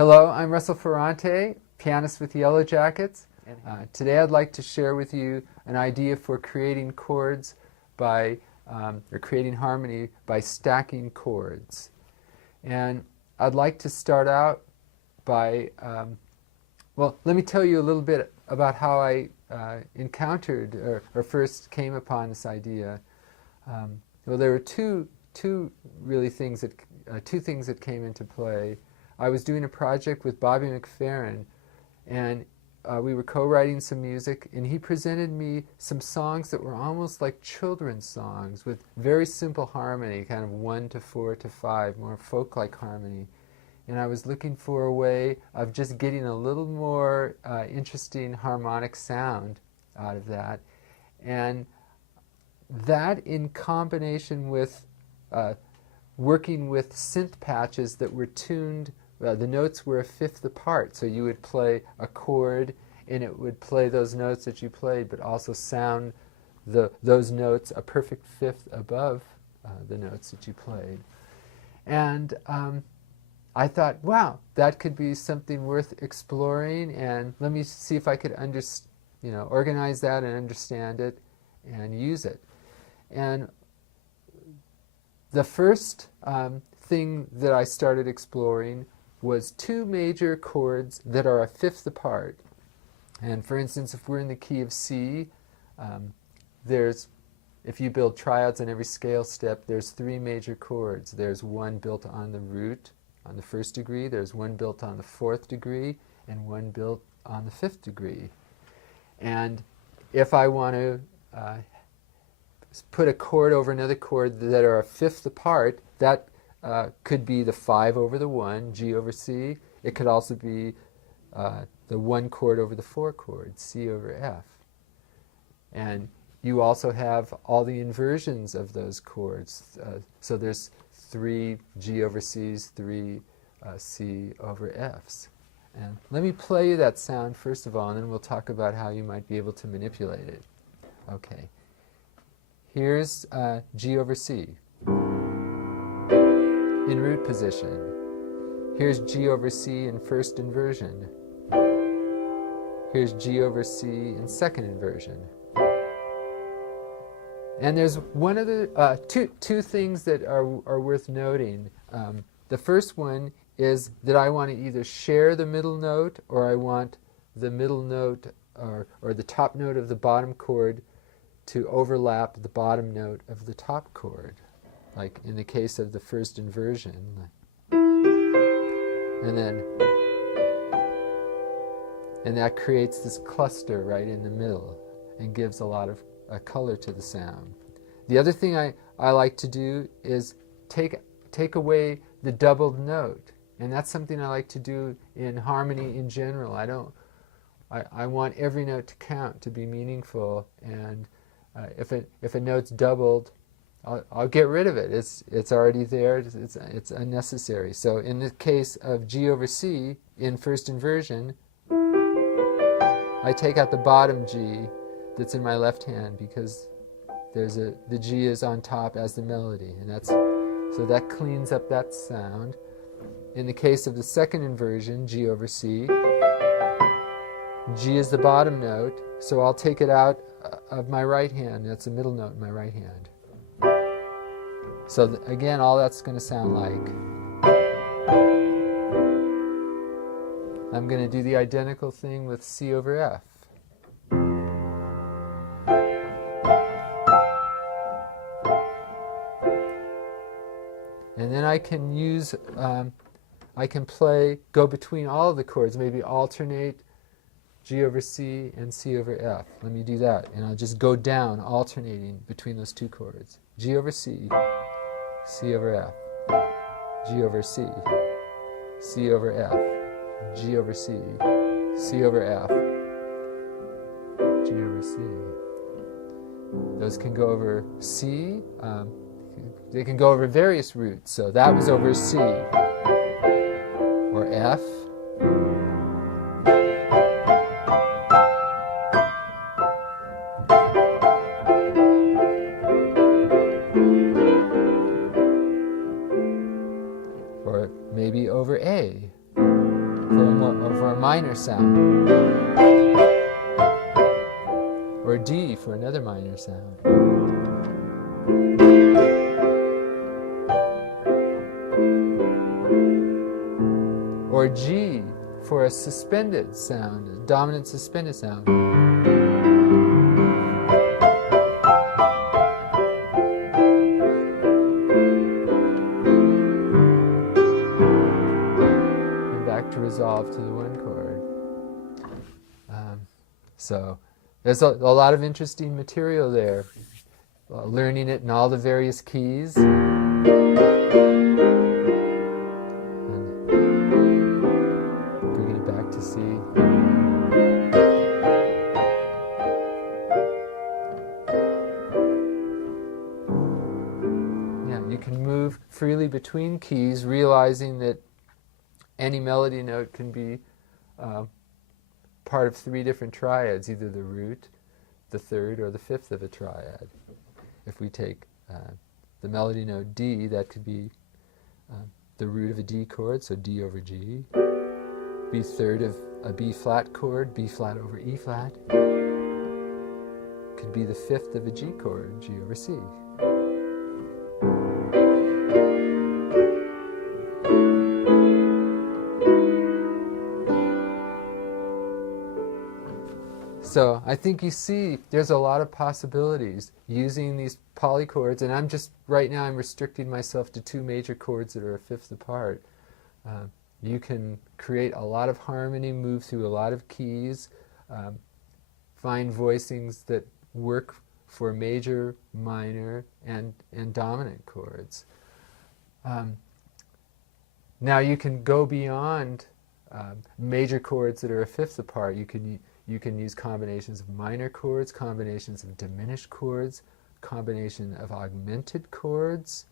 Hello, I'm Russell Ferrante, pianist with Yellowjackets. Today I'd like to share with you an idea for creating chords by, or creating harmony by stacking chords. And I'd like to start out by, well, let me tell you a little bit about how I encountered or first came upon this idea. Well, there were two things that came into play. I was doing a project with Bobby McFerrin, and we were co-writing some music, and he presented me some songs that were almost like children's songs with very simple harmony, kind of 1 to 4 to 5, more folk-like harmony. And I was looking for a way of just getting a little more interesting harmonic sound out of that. And that in combination with working with synth patches that were tuned, the notes were a fifth apart, so you would play a chord and it would play those notes that you played, but also sound those notes a perfect fifth above the notes that you played. And I thought, wow, that could be something worth exploring, and let me see if I could organize that and understand it and use it. And the first thing that I started exploring was two major chords that are a fifth apart. And for instance, if we're in the key of C, if you build triads on every scale step, there's three major chords. There's one built on the root on the first degree, there's one built on the fourth degree, and one built on the fifth degree. And if I want to put a chord over another chord that are a fifth apart, that could be the 5 over the 1, G over C. It could also be the 1 chord over the 4 chord, C over F. And you also have all the inversions of those chords. So there's 3 G over C's, 3 C over F's. And let me play you that sound first of all, and then we'll talk about how you might be able to manipulate it. Okay. Here's G over C in root position. Here's G over C in first inversion. Here's G over C in second inversion. And there's one of the two things that are worth noting. The first one is that I want to either share the middle note, or I want the middle note or the top note of the bottom chord to overlap the bottom note of the top chord, like in the case of the first inversion. And that creates this cluster right in the middle and gives a lot of color to the sound. The other thing I like to do is take away the doubled note, and that's something I like to do in harmony in general. I want every note to count, to be meaningful, and if a note's doubled, I'll get rid of it. It's already there. It's unnecessary. So in the case of G over C in first inversion, I take out the bottom G that's in my left hand because the G is on top as the melody, and so that cleans up that sound. In the case of the second inversion, G over C, G is the bottom note, so I'll take it out of my right hand. That's the middle note in my right hand. So again, all that's going to sound like. I'm going to do the identical thing with C over F. And then I can use, go between all of the chords, maybe alternate G over C and C over F. Let me do that, and I'll just go down, alternating between those two chords. G over C, C over F, G over C, C over F, G over C, C over F, G over C. Those can go over C. They can go over various roots. So that was over C, or F, or maybe over A. for a minor sound, or D for another minor sound, or G for a suspended sound, a dominant suspended sound. And back to resolve to the one chord. So there's a lot of interesting material there. Learning it in all the various keys. To see. Yeah, you can move freely between keys, realizing that any melody note can be part of three different triads, either the root, the third, or the fifth of a triad. If we take the melody note D, that could be the root of a D chord, so D over G. Be third of a B flat chord, B flat over E flat. Could be the fifth of a G chord, G over C. So I think you see there's a lot of possibilities using these polychords, and right now I'm restricting myself to two major chords that are a fifth apart. You can create a lot of harmony, move through a lot of keys, find voicings that work for major, minor, and dominant chords. Now you can go beyond major chords that are a fifth apart. You can use combinations of minor chords, combinations of diminished chords, combination of augmented chords.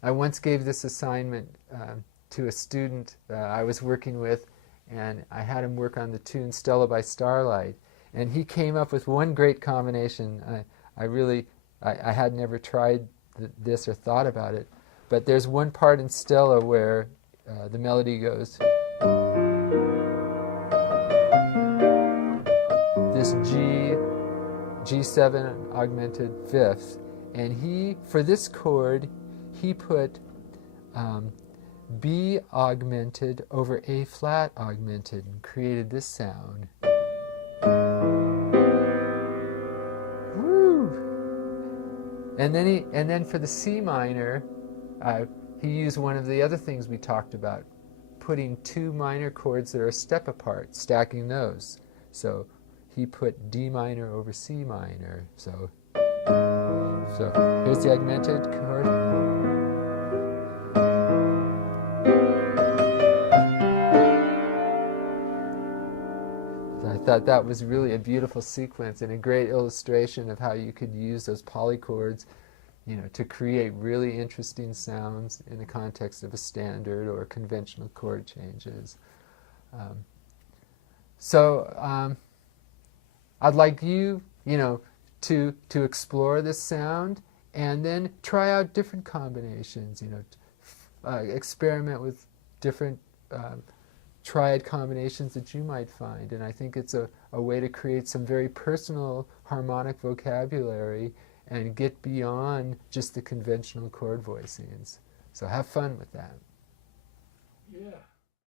I once gave this assignment to a student I was working with, and I had him work on the tune Stella by Starlight, and he came up with one great combination. I had never tried this or thought about it, but there's one part in Stella where the melody goes this G7 augmented fifth, and for this chord he put B augmented over A flat augmented and created this sound. Woo! And then for the C minor, he used one of the other things we talked about, putting two minor chords that are a step apart, stacking those. So he put D minor over C minor. So here's the augmented chord. I thought that was really a beautiful sequence and a great illustration of how you could use those polychords, to create really interesting sounds in the context of a standard or conventional chord changes. I'd like you, to explore this sound and then try out different combinations. Experiment with different triad combinations that you might find, and I think it's a way to create some very personal harmonic vocabulary and get beyond just the conventional chord voicings. So have fun with that. Yeah.